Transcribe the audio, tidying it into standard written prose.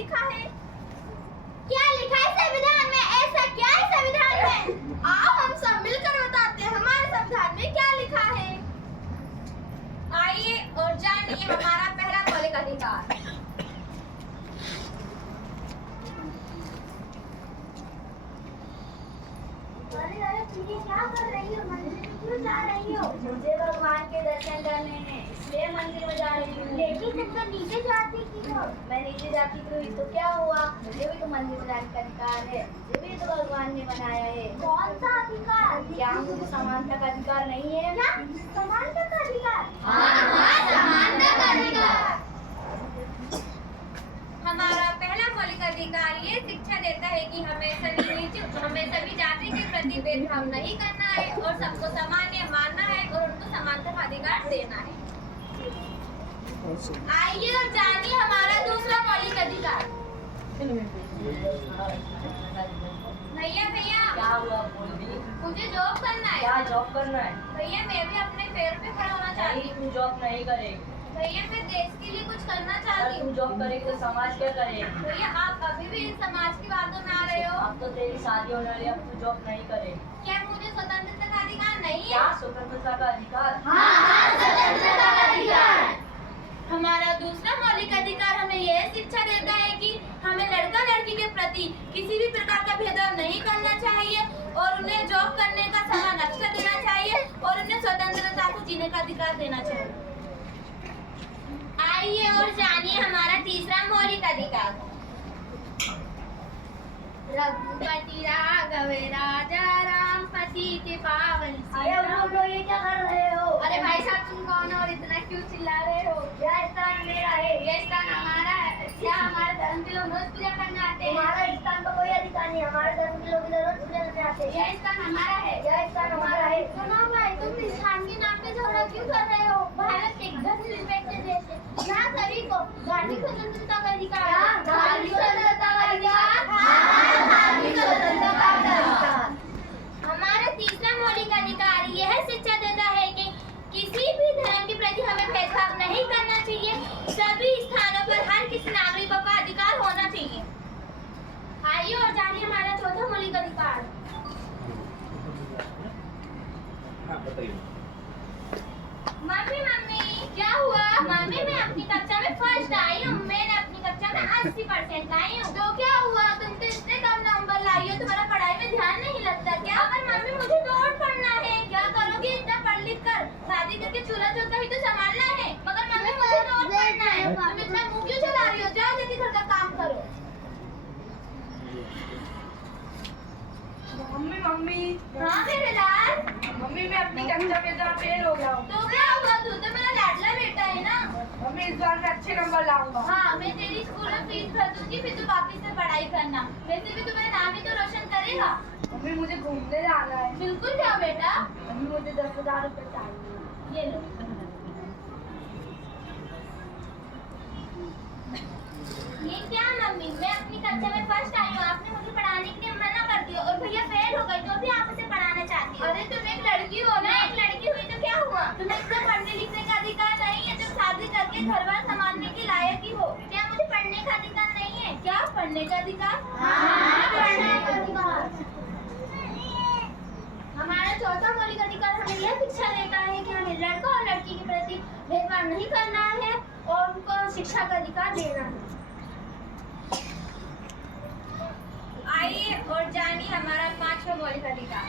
लिखा है? क्या लिखा है संविधान में? ऐसा क्या है संविधान में? आओ हम सब मिलकर बताते हैं हमारे संविधान में क्या लिखा है। आइए और जानिए हमारा पहला मौलिक अधिकार। क्या कर रही हो? मंदिर में क्यों जा रही हो? मुझे भगवान के दर्शन करने हैं, इसलिए मंदिर में जा रही हूँ। लेकिन तुम तो नीचे जाती थी हो। मैं नीचे जाती थी तो क्या हुआ? मुझे भी तो मंदिर में जाने का अधिकार है, मुझे भी तो भगवान ने बनाया है। कौन सा अधिकार? क्या मुझे समानता का अधिकार नहीं है? क्या समानता का अधिकार? हाँ, समानता का अधिकार। हमारा पहला मौलिक अधिकार ये शिक्षा देता है कि हमें सभी जाति के प्रति भेदभाव नहीं करना है और सबको सामान्य मानना है और उनको समानता का अधिकार देना है। आइए और जानिए हमारा दूसरा मौलिक अधिकार। भैया क्या हुआ? बोल दी। मुझे जॉब करना है। क्या जॉब करना है? भैया मैं भी अपने पैर पे खड़ा होना चाहती नहीं, हूँ। तू जॉब नहीं करेगी। भैया मैं देश के लिए कुछ करना अगर चाहती तू हूँ। जॉब करेगी तो समाज क्या करेगी? भैया आप अभी भी इन समाज की बातों में आ रहे हो। अब तो तेरी शादी होने वाली है, अब तू जॉब नहीं करेगी। क्या मुझे स्वतंत्रता का अधिकार नहीं है? क्या स्वतंत्रता का अधिकार? स्वतंत्रता का अधिकार। हमारा दूसरा मौलिक अधिकार हमें यह शिक्षा देता है कि हमें लड़का लड़की के प्रति किसी भी प्रकार का भेदभाव नहीं करना चाहिए और उन्हें जॉब करने का समान अवसर देना चाहिए और उन्हें स्वतंत्रता से जीने का अधिकार देना चाहिए। आइए और जानिए हमारा तीसरा मौलिक अधिकार। रघुपति राघव राजा राम पतित पावन अरे ये क्या कर रहे हो? अरे भाई साहब तुम कौन हो और इतना क्यों चिल्ला रहे हो? यह स्थान मेरा है। ये स्थान हमारा है। क्या हमारे धर्म के लोग रोज पूजा करने आते हैं? तुम्हारा स्थान पर कोई अधिकार नहीं, हमारे धर्म के लोग इधर रोज पूजा करने आते हैं। यह स्थान हमारा है। यह स्थान हमारा है। सुनो भाई तुम इस स्थान के नाम पे झगड़ा क्यों कर रहे हो? भारत एक धर्मनिरपेक्ष देश है, यहाँ सभी को धार्मिक स्वतंत्रता का अधिकार है। धार्मिक स्वतंत्रता का अधिकार? धार्मिक स्वतंत्रता का अधिकार। हमारा तीसरा मौलिक अधिकार यह शिक्षा देता है कि किसी भी धर्म के प्रति हमें भेदभाव नहीं करना चाहिए। सभी स्थानों पर हर किसी नागरिकों का अधिकार होना चाहिए। आइए और जानिए हमारा चौथा मौलिक अधिकार। मम्मी क्या हुआ? मम्मी मैं अपनी कक्षा में फर्स्ट आई हूँ। मैंने अपनी कक्षा में 80% लाई हूँ। तो क्या हुआ? तुम तो इतने कम नंबर लाई हो, तुम्हारा पढ़ाई में ध्यान नहीं लगता क्या? पर मम्मी मुझे तो और पढ़ना है। क्या करोगी इतना पढ़ लिख कर? शादी करके चूल्हा चौका ही तो संभालना है। मगर मम्मी मुझे तो और पढ़ना है। तुम इतना मुंह क्यों चला रही हो? जाओ जल्दी घर का काम करो। मम्मी हाँ मेरे लाल। मम्मी मैं अपनी कक्षा में जहाँ फेल हो गया हूँ। तो क्या हुआ? तू तो मेरा लाडला बेटा है ना। मम्मी इस बार मैं अच्छे नंबर लाऊंगा। हाँ मैं तेरी स्कूल में फीस भर दूंगी, फिर तू वापस से पढ़ाई करना। वैसे भी तुम्हारा नाम ही तो रोशन करेगा। मम्मी मुझे घूमने जाना है। बिल्कुल जाओ बेटा। मम्मी मुझे 10,000 रुपए चाहिए। ये लो। ये क्या मम्मी? मैं अपनी कक्षा में फर्स्ट आई हूँ, आपने मुझे पढ़ाने के लिए मना कर दिया और भैया फेल हो गए तो भी आप उसे पढ़ाना चाहती हो। अरे तुम एक लड़की हो ना। एक लड़की हुई तो क्या हुआ? तुम्हें इतना पढ़ने लिखने का अधिकार नहीं है? तुम शादी करके घर बार संभालने के लायक ही हो। क्या मुझे पढ़ने का अधिकार नहीं है? क्या पढ़ने का अधिकार? हाँ, पढ़ने का अधिकार। हमारा चौथा मौलिक अधिकार हमें यह शिक्षा देता है कि हमें लड़का और लड़की के प्रति भेदभाव नहीं करना है और उनको शिक्षा का अधिकार देना है। आइए और जानिए हमारा पांचवा मौलिक अधिकार।